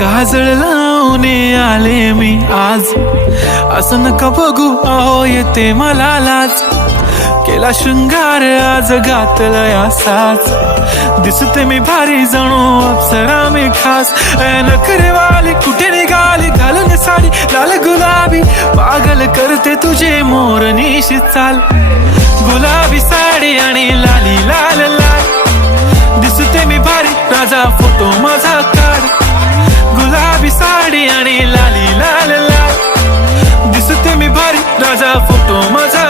काजळ लावून आले मी आज, असं नका बघू अहो येते मला लाज. केला शृंगार आज घातलाय असाच, दिसते मी भारी जणू अप्सरा मी खास. नखरेवाली कुठे निघाली घालून साडी लाल गुलाबी, पागल करते तुझे मोरनीशी चाल. गुलाबी साडी आणि लाली लाल लाल, दिसते मी भारी राजा फोटो माझा काढ. गुलाबी साडी आणि लाली लाल लाल, दिसते मी भारी राजा फोटो माझा